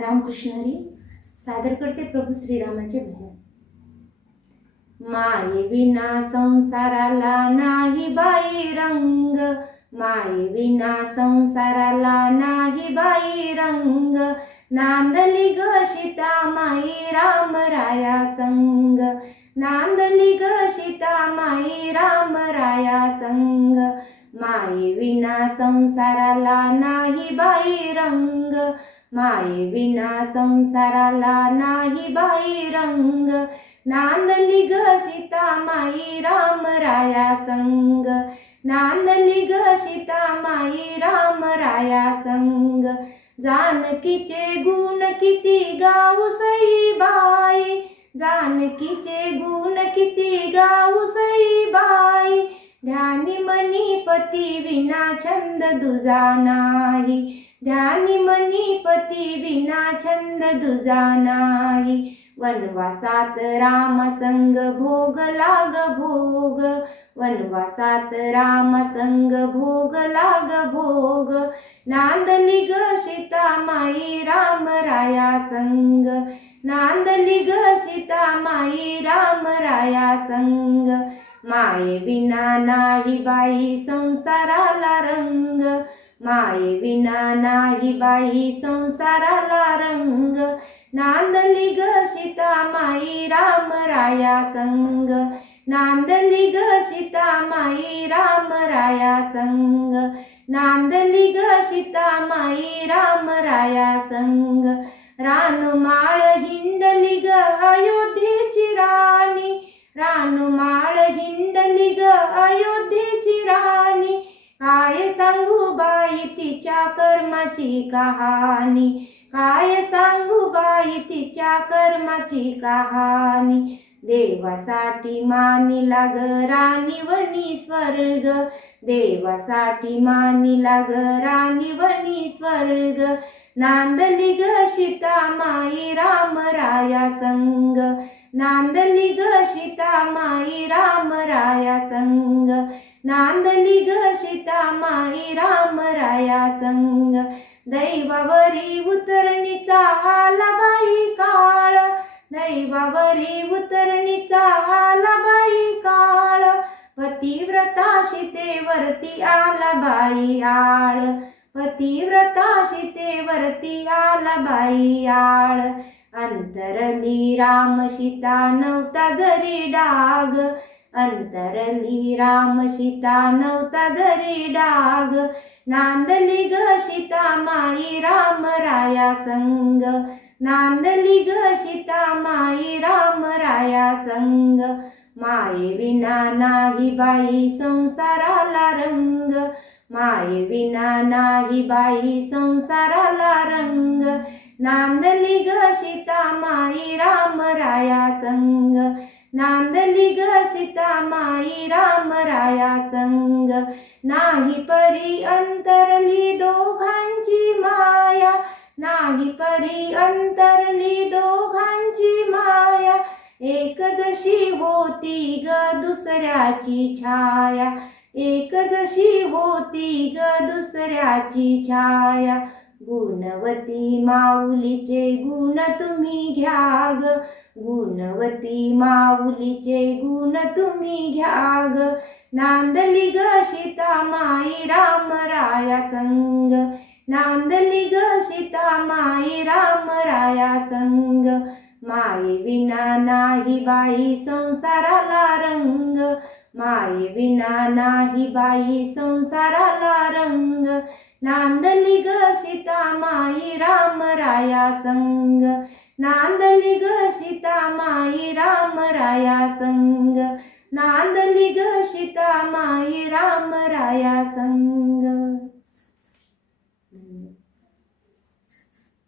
रामकृष्ण हरी सादर करते प्रभू श्रीरामाचे भजन. माये विना संसाराला नाही बाई रंग माये विना संसाराला नाही बाई रंग. नांदली ग सीता माई राम राया संग नांदली ग सीता माई राम राया संग. माये विना संसाराला नाही बाई रंग माये विना संसाराला नाही बाई रंग. नांदली ग सीता माई राम राया संग. नांदली ग सीता माई राम राया संग. जानकीचे गुण किती गाऊ सई बाई. जानकीचे गुण किती गाऊ सई बाई. ध्यानी मनी पती विना छंद दुजा नाही. ध्यानी मनी पती विना छंद दुजा नाही. वनवासात राम संग भोग लाग भोग. वनवासात राम संग भोग लाग भोग. नांदली ग सीता माई राम राया संग. नांदली ग सीता माई राम राया संग. माये विना नाही बाई संसाराला रंग. माये विना नाही बाई संसाराला रंग. नांदली ग सीता माई राम राया संग. नांदली ग सीता माई राम राया संग. नांदली ग सीता माई राम राया संग. रानमाळ हिंडली ग अयोध्येची कर्माची कहाणी. काय सांगू बाई तिच्या कर्माची कहाणी? देवासाठी मानिला ग राणी स्वर्ग. देवासाठी मानिला ग राणी स्वर्ग. नांदली ग सीता माई राम राया संग. नांदली ग सीता माई राम राया संग. नांदली ग सीता माई राम राया संग. दैवावरी उतरणीचा आला बाई काळ. दैवावरी उतरणीचा आला बाई काळ. पतिव्रता सीतेवरती आला बाई आळ. पतिव्रता सीतेवरती आला बाई आळ. अंतरली राम सीता नव्हता जरी डाग. अंतरली राम सीता नव्हता धरी डाग. नांदली ग सीता माई राम राया संग. नांदली ग सीता माई राम राया संग. माये विना नाही बाई संसाराला रंग. माये विना नाही बाई संसाराला रंग. नांदली ग सीता माई राम राया संग. नांदली ग सीता माई राम राया संग. नाही परी अंतरली दोघांची माया. नाही परी अंतरली दोघांची माया. एक जशी होती ग दुसऱ्याची छाया. एक जशी होती ग दुसऱ्याची छाया. गुणवती माऊलीचे गुण तुम्ही घ्या ग गुणवती माऊलीचे गुण तुम्ही घ्या ग नांदली ग सीता माई राम राया संग. नांदली ग सीता माई राम राया संग. माई विना नाही बाई संसाराला रंग. माई विना नाही बाई संसाराला रंग. नांदली ग सीता राया संग. नांदली ग सीता माई राम राया संग. नांदली ग सीता माई राम राया संग.